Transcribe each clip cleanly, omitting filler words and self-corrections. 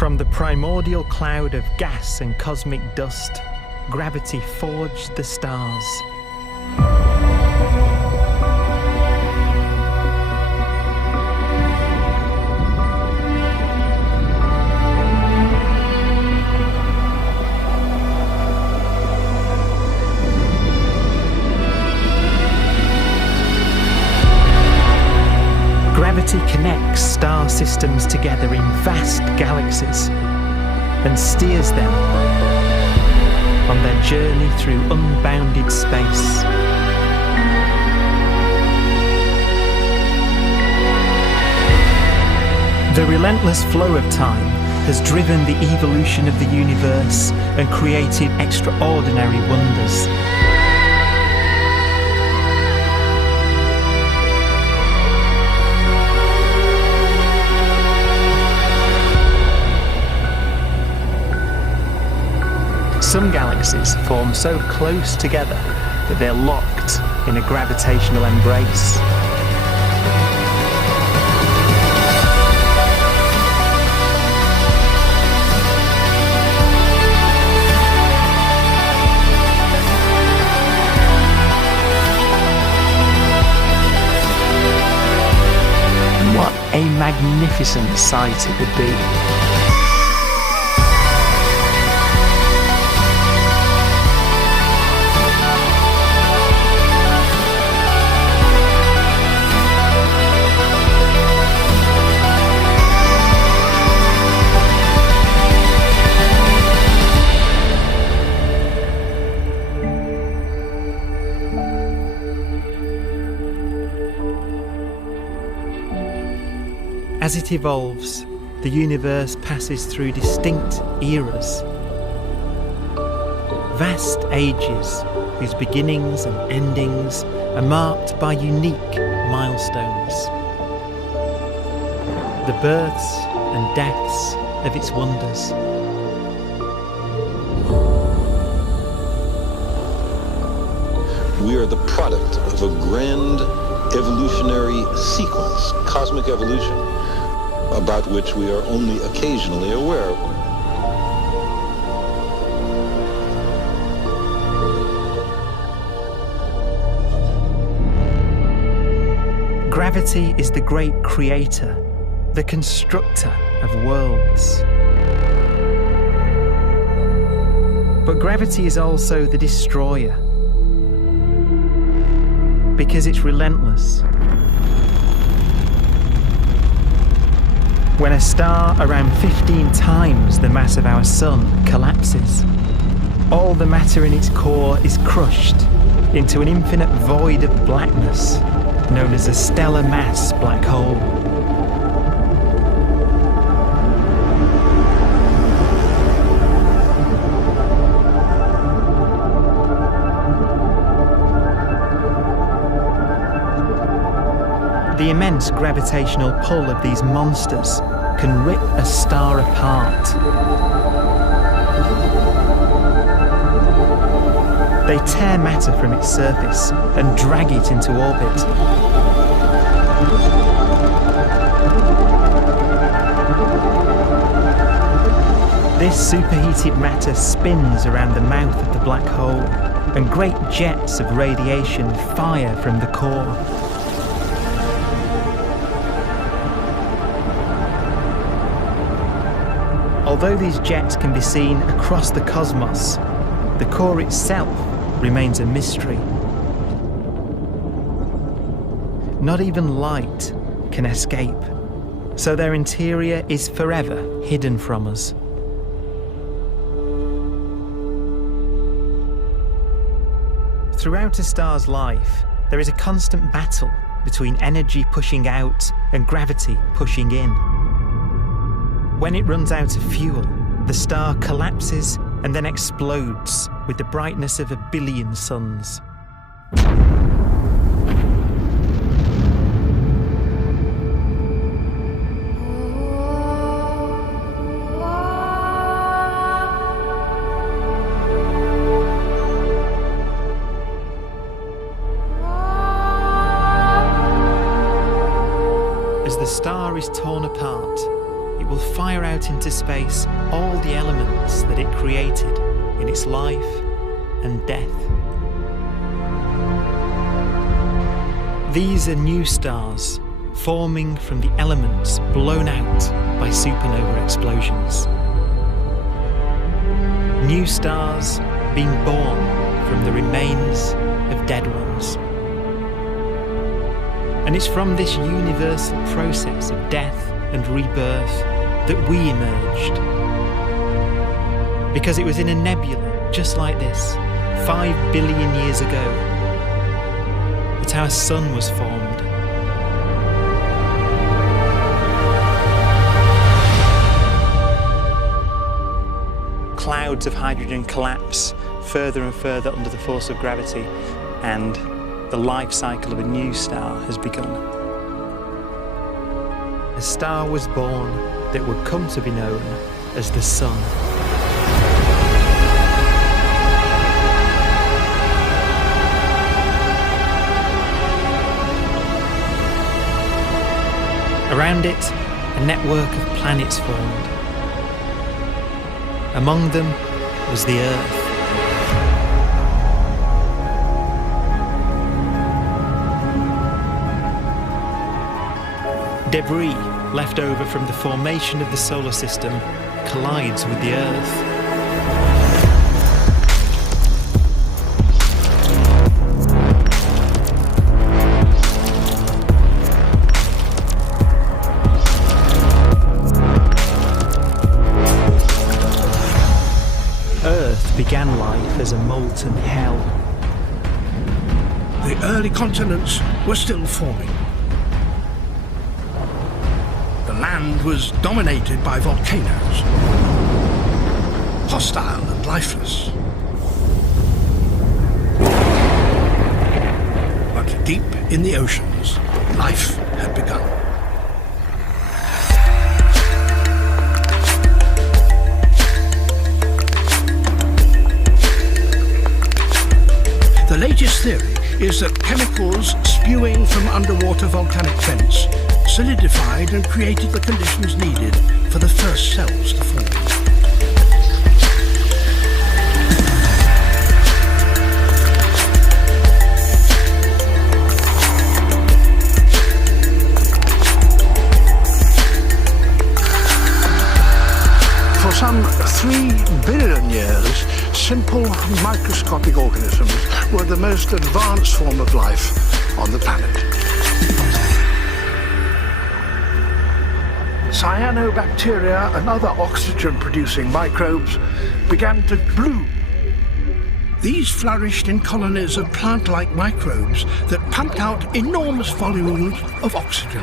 From the primordial cloud of gas and cosmic dust, gravity forged the stars. Gravity connects star systems together in vast galaxies and steers them on their journey through unbounded space. The relentless flow of time has driven the evolution of the universe and created extraordinary wonders. Some galaxies form so close together that they're locked in a gravitational embrace. What a magnificent sight it would be. As it evolves, the universe passes through distinct eras. Vast ages whose beginnings and endings are marked by unique milestones. The births and deaths of its wonders. We are the product of a grand evolutionary sequence, cosmic evolution, about which we are only occasionally aware. Gravity is the great creator, the constructor of worlds. But gravity is also the destroyer, because it's relentless. When a star around 15 times the mass of our Sun collapses, all the matter in its core is crushed into an infinite void of blackness known as a stellar mass black hole. The immense gravitational pull of these monsters can rip a star apart. They tear matter from its surface and drag it into orbit. This superheated matter spins around the mouth of the black hole, and great jets of radiation fire from the core. Although these jets can be seen across the cosmos, the core itself remains a mystery. Not even light can escape, so their interior is forever hidden from us. Throughout a star's life, there is a constant battle between energy pushing out and gravity pushing in. When it runs out of fuel, the star collapses and then explodes with the brightness of 1 billion suns. As the star is torn apart, it will fire out into space all the elements that it created in its life and death. These are new stars forming from the elements blown out by supernova explosions. New stars being born from the remains of dead ones. And it's from this universal process of death and rebirth that we emerged. Because it was in a nebula just like this, 5 billion years ago, that our sun was formed. Clouds of hydrogen collapse further and further under the force of gravity, and the life cycle of a new star has begun. A star was born that would come to be known as the Sun. Around it, a network of planets formed. Among them was the Earth. Debris left over from the formation of the solar system collides with the Earth. Earth began life as a molten hell. The early continents were still forming. The land was dominated by volcanoes, hostile and lifeless. But deep in the oceans, life had begun. The latest theory is that chemicals spewing from underwater volcanic vents solidified and created the conditions needed for the first cells to form. For some 3 billion years, simple microscopic organisms were the most advanced form of life on the planet. Cyanobacteria and other oxygen-producing microbes began to bloom. These flourished in colonies of plant-like microbes that pumped out enormous volumes of oxygen.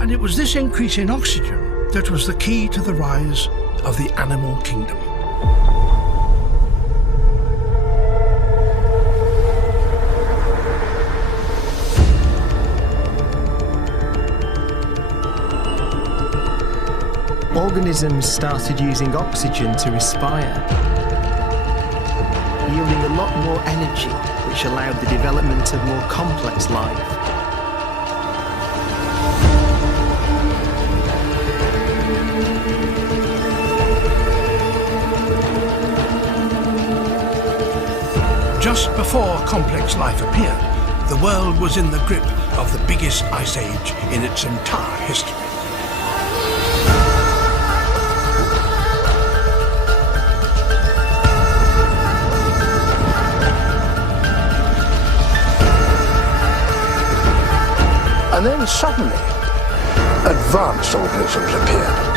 And it was this increase in oxygen that was the key to the rise of the animal kingdom. Organisms started using oxygen to respire, yielding a lot more energy, which allowed the development of more complex life. Just before complex life appeared, the world was in the grip of the biggest ice age in its entire history. And then suddenly, advanced organisms appeared.